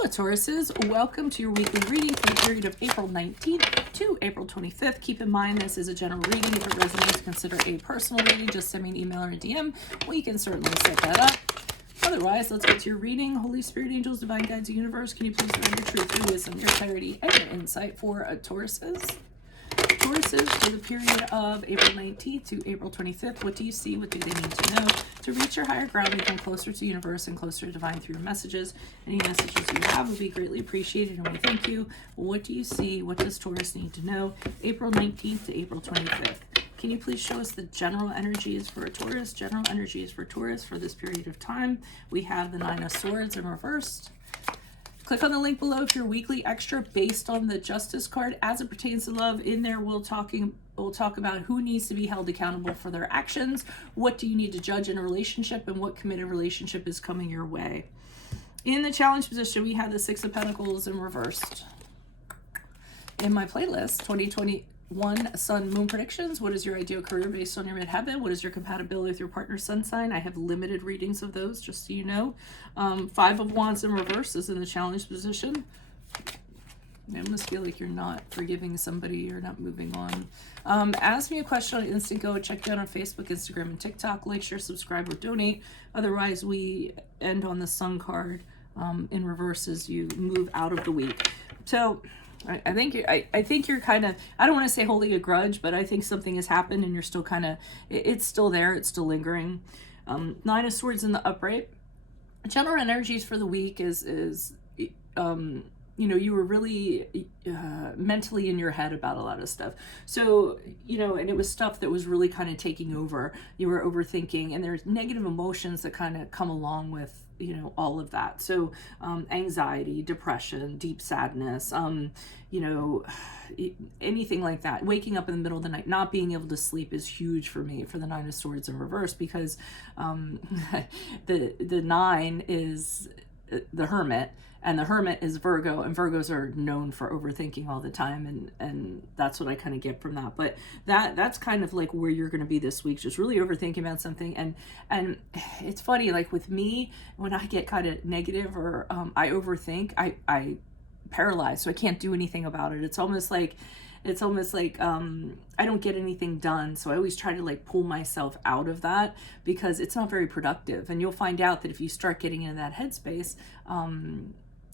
Hola Tauruses, welcome to your weekly reading for the period of April 19th to April 25th. Keep in mind this is a general reading. If it resonates, consider a personal reading. Just send me an email or a DM. We can certainly set that up. Otherwise, let's get to your reading. Holy Spirit, angels, divine guides, the universe, can you please provide your truth, your wisdom, your clarity, and your insight for Tauruses? Tauruses, for the period of April 19th to April 25th, what do you see? What do they need to know to reach your higher ground and come closer to the universe and closer to divine through your messages? Any messages you have would be greatly appreciated, and we thank you. What do you see? What does Taurus need to know? April 19th to April 25th. Can you please show us the general energies for a Taurus? General energies for Taurus for this period of time. We have the Nine of Swords in reversed. Click on the link below for your weekly extra based on the Justice card as it pertains to love. In there, we'll talk about who needs to be held accountable for their actions, what do you need to judge in a relationship, and what committed relationship is coming your way. In the challenge position, we have the Six of Pentacles in reversed. In my playlist, 2021 Sun Moon predictions. What is your ideal career based on your midheaven? What is your compatibility with your partner's sun sign? I have limited readings of those, just so you know. Five of Wands in reverse is in the challenge position. I almost feel like you're not forgiving somebody, you're not moving on. Ask me a question on Instant Go. Check you out on Facebook, Instagram, and TikTok. Like, share, subscribe, or donate. Otherwise, we end on the Sun card in reverse as you move out of the week. So I think you're kind of, I don't want to say holding a grudge, but I think something has happened and you're still kind of, it's still there, it's still lingering. Nine of Swords in the upright. General energies for the week is you know, you were really mentally in your head about a lot of stuff. So, you know, and it was stuff that was really kind of taking over. You were overthinking, and there's negative emotions that kind of come along with, you know, all of that. So anxiety, depression, deep sadness, you know, anything like that. Waking up in the middle of the night, not being able to sleep is huge for me for the Nine of Swords in reverse, because the nine is the Hermit, and the Hermit is Virgo, and Virgos are known for overthinking all the time, and that's what I kind of get from that. But that's kind of like where you're going to be this week, just really overthinking about something. And it's funny, like with me, when I get kind of negative or I overthink, I paralyze, so I can't do anything about it. It's almost like I don't get anything done. So I always try to like pull myself out of that, because it's not very productive. And you'll find out that if you start getting into that headspace,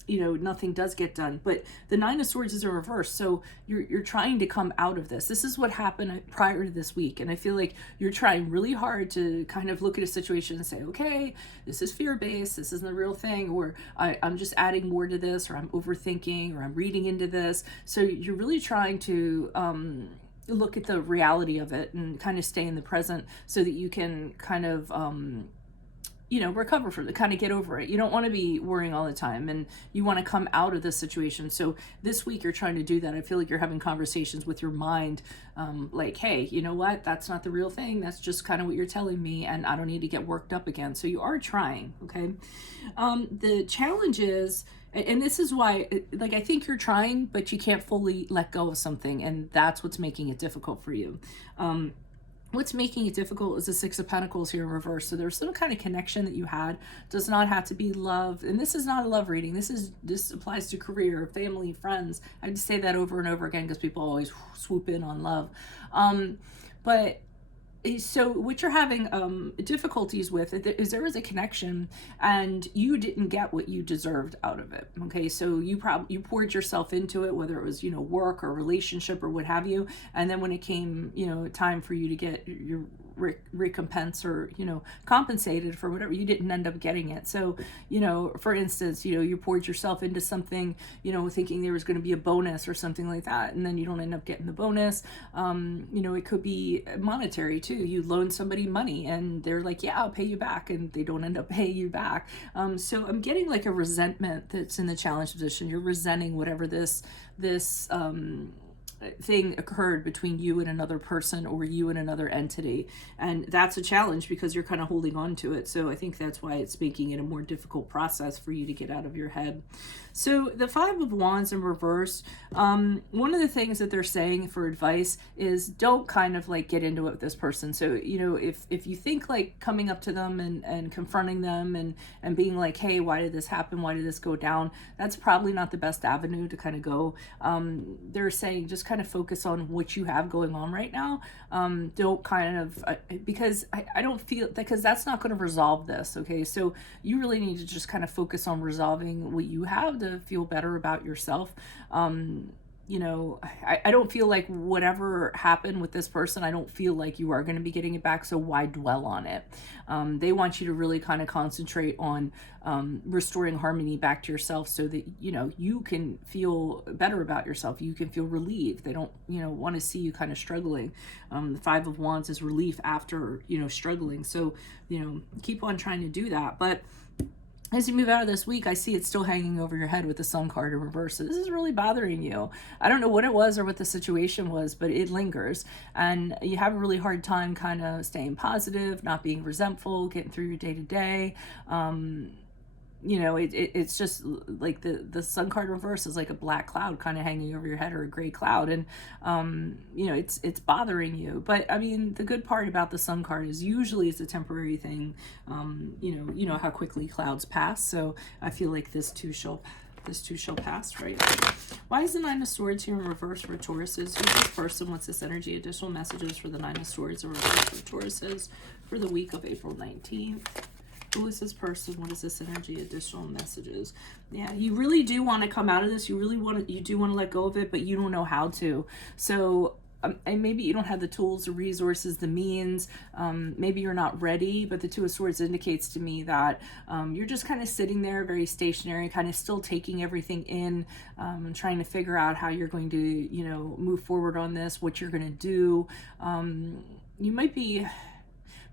you know, nothing does get done. But the Nine of Swords is a reverse. So you're trying to come out of this. This is what happened prior to this week. And I feel like you're trying really hard to kind of look at a situation and say, okay, this is fear-based, this isn't the real thing, or I'm just adding more to this, or I'm overthinking, or I'm reading into this. So you're really trying to look at the reality of it and kind of stay in the present, so that you can kind of you know, recover from it, kind of get over it. You don't want to be worrying all the time, and you want to come out of this situation. So this week you're trying to do that. I feel like you're having conversations with your mind, like, hey, you know what? That's not the real thing. That's just kind of what you're telling me, and I don't need to get worked up again. So you are trying, okay? The challenge is, and this is why, like, I think you're trying, but you can't fully let go of something, and that's what's making it difficult for you. What's making it difficult is the Six of Pentacles here in reverse. So there's some kind of connection that you had. Does not have to be love. And this is not a love reading. This applies to career, family, friends. I just say that over and over again because people always swoop in on love. But so what you're having difficulties with is there is a connection, and you didn't get what you deserved out of it. Okay, so you poured yourself into it, whether it was, you know, work or relationship or what have you, and then when it came, you know, time for you to get your recompense or, you know, compensated for whatever, you didn't end up getting it. So, you know, for instance, you know, you poured yourself into something, you know, thinking there was going to be a bonus or something like that, and then you don't end up getting the bonus. You know, it could be monetary too. You loan somebody money and they're like, yeah, I'll pay you back, and they don't end up paying you back. So I'm getting like a resentment that's in the challenge position. You're resenting whatever this thing occurred between you and another person or you and another entity, and that's a challenge because you're kind of holding on to it. So I think that's why it's making it a more difficult process for you to get out of your head. So the Five of Wands in reverse, one of the things that they're saying for advice is don't kind of like get into it with this person. So, you know, if you think like coming up to them and confronting them and being like, hey, why did this happen? Why did this go down? That's probably not the best avenue to kind of go. They're saying just kind of focus on what you have going on right now. Don't kind of, because I don't feel, because that's not going to resolve this. Okay. So you really need to just kind of focus on resolving what you have to feel better about yourself. You know, I don't feel like whatever happened with this person, I don't feel like you are going to be getting it back. So why dwell on it? They want you to really kind of concentrate on restoring harmony back to yourself so that, you know, you can feel better about yourself. You can feel relieved. They don't, you know, want to see you kind of struggling. The Five of Wands is relief after, you know, struggling. So, you know, keep on trying to do that. But as you move out of this week, I see it still hanging over your head with the Sun card in reverse. So this is really bothering you. I don't know what it was or what the situation was, but it lingers. And you have a really hard time kind of staying positive, not being resentful, getting through your day-to-day. You know, it's just like the Sun card reverse is like a black cloud kind of hanging over your head, or a gray cloud, and you know, it's bothering you. But I mean, the good part about the Sun card is usually it's a temporary thing. You know how quickly clouds pass. So I feel like this too shall pass, right? Why is the Nine of Swords here in reverse for Tauruses? Who's this person? What's this energy? Additional messages for the Nine of Swords in reverse for Tauruses for the week of April 19th. Who is this person? What is this energy? Additional messages. Yeah, you really do want to come out of this. You do want to let go of it, but you don't know how to. So, and maybe you don't have the tools, the resources, the means. Maybe you're not ready, but the Two of Swords indicates to me that you're just kind of sitting there very stationary, kind of still taking everything in, and trying to figure out how you're going to, you know, move forward on this, what you're going to do. You might be...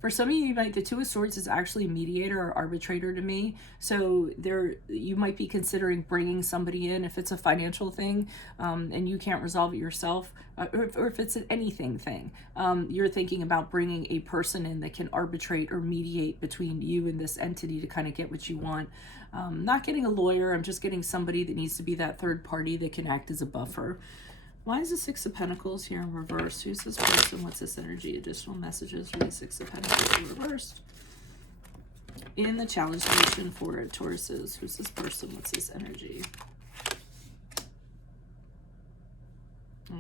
For some of you, the Two of Swords is actually a mediator or arbitrator to me. So you might be considering bringing somebody in if it's a financial thing and you can't resolve it yourself, or if it's an anything thing. You're thinking about bringing a person in that can arbitrate or mediate between you and this entity to kind of get what you want. Not getting a lawyer, I'm just getting somebody that needs to be that third party that can act as a buffer. Why is the Six of Pentacles here in reverse? Who's this person? What's this energy? Additional messages for the Six of Pentacles in reverse. In the challenge nation for Tauruses. Who's this person? What's this energy?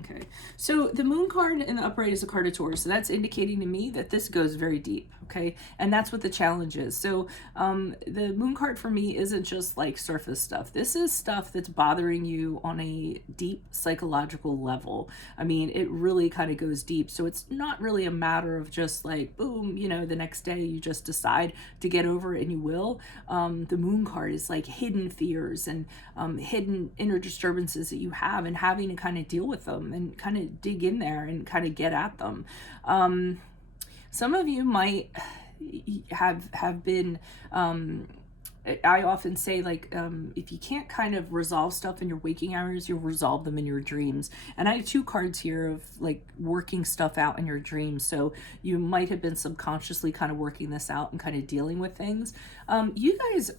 Okay, so the Moon card in the upright is a card of Taurus, so that's indicating to me that this goes very deep, okay? And that's what the challenge is. So the Moon card for me isn't just like surface stuff. This is stuff that's bothering you on a deep psychological level. I mean, it really kind of goes deep. So it's not really a matter of just like, boom, you know, the next day you just decide to get over it and you will. The Moon card is like hidden fears and hidden inner disturbances that you have, and having to kind of deal with them and kind of dig in there and kind of get at them. Some of you might have been, I often say, like, if you can't kind of resolve stuff in your waking hours, you'll resolve them in your dreams. And I have two cards here of like working stuff out in your dreams. So you might have been subconsciously kind of working this out and kind of dealing with things. You guys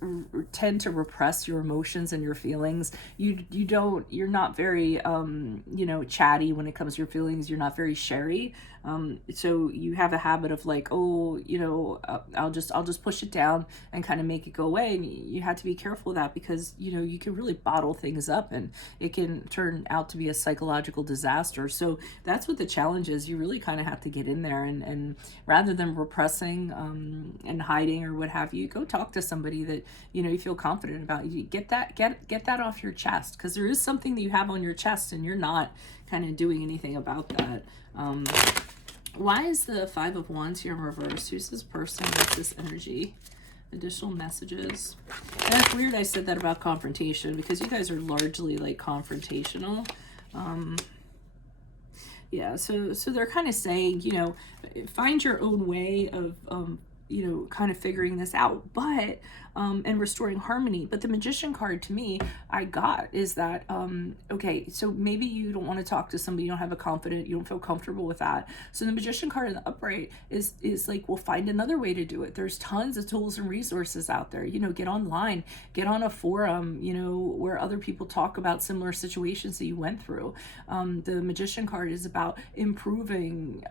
tend to repress your emotions and your feelings. You're not very, you know, chatty when it comes to your feelings. You're not very sherry. So you have a habit of like, oh, you know, I'll just push it down and kind of make it go away. And you have to be careful of that, because, you know, you can really bottle things up and it can turn out to be a psychological disaster. So that's what the challenge is. You really kind of have to get in there and rather than repressing and hiding or what have you, go talk to somebody that, you know, you feel confident about. You get that off your chest, because there is something that you have on your chest and you're not kind of doing anything about that. Why is the Five of Wands here in reverse? Who's this person? What's this energy? Additional messages. And it's weird I said that about confrontation, because you guys are largely like confrontational. Yeah, so they're kind of saying, you know, find your own way of you know, kind of figuring this out. But and restoring harmony. But the Magician card to me, I got is that, okay, so maybe you don't want to talk to somebody, you don't have a confident, you don't feel comfortable with that. So the Magician card in the upright is like, we'll find another way to do it. There's tons of tools and resources out there. You know, get online, get on a forum, you know, where other people talk about similar situations that you went through. The Magician card is about improving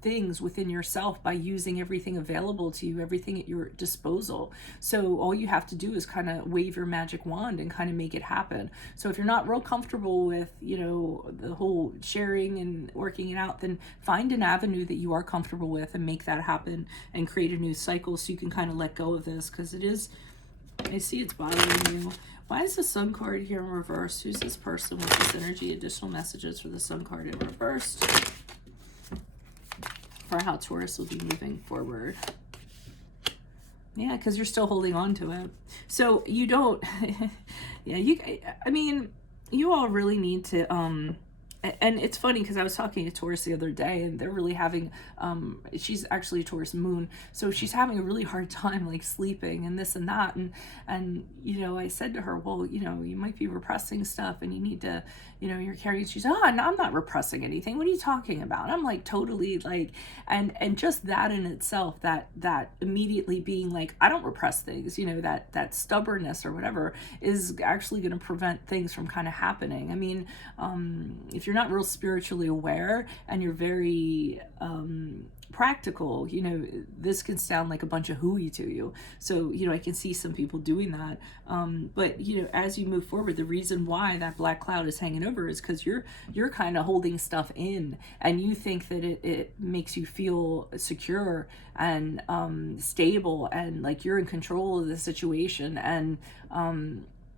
things within yourself by using everything available to you, everything at your disposal. So all you have to do is kind of wave your magic wand and kind of make it happen. So if you're not real comfortable with, you know, the whole sharing and working it out, then find an avenue that you are comfortable with and make that happen and create a new cycle so you can kind of let go of this, because it is, I see it's bothering you. Why is the Sun card here in reverse? Who's this person with this energy? Additional messages for the Sun card in reverse for how Taurus will be moving forward. Yeah, because you're still holding on to it. So you don't, yeah, I mean, you all really need to, and it's funny because I was talking to Taurus the other day, and they're really having, she's actually a Taurus moon, so she's having a really hard time like sleeping and this and that, and you know, I said to her, well, you know, you might be repressing stuff and you need to, you know, you're carrying, she's, oh, no, I'm not repressing anything, what are you talking about? I'm like, totally, like, and just that in itself, that immediately being like, I don't repress things, you know, that stubbornness or whatever is actually going to prevent things from kind of happening. I mean, if you're not real spiritually aware and you're very practical, you know, this can sound like a bunch of hooey to you. So, you know, I can see some people doing that. But, you know, as you move forward, the reason why that black cloud is hanging over is because you're kind of holding stuff in, and you think that it makes you feel secure and stable and like you're in control of the situation. And,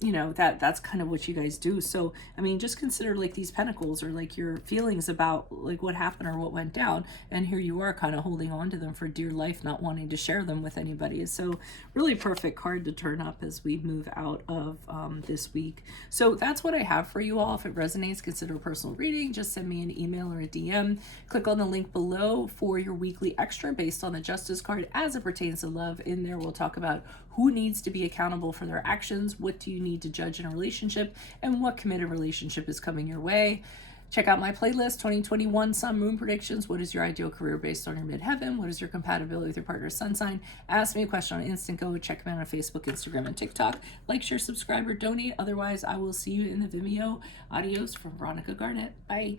you know, that's kind of what you guys do. So, I mean, just consider like these pentacles or like your feelings about like what happened or what went down. And here you are kind of holding on to them for dear life, not wanting to share them with anybody. So really perfect card to turn up as we move out of this week. So that's what I have for you all. If it resonates, consider a personal reading. Just send me an email or a DM. Click on the link below for your weekly extra based on the Justice card as it pertains to love. In there, we'll talk about who needs to be accountable for their actions, what do you need to judge in a relationship, and what committed relationship is coming your way. Check out my playlist, 2021 Sun Moon Predictions. What is your ideal career based on your midheaven? What is your compatibility with your partner's sun sign? Ask me a question on Instant Go. Check me out on Facebook, Instagram, and TikTok. Like, share, subscribe, or donate. Otherwise, I will see you in the Vimeo. Adios from Veronica Garnett. Bye.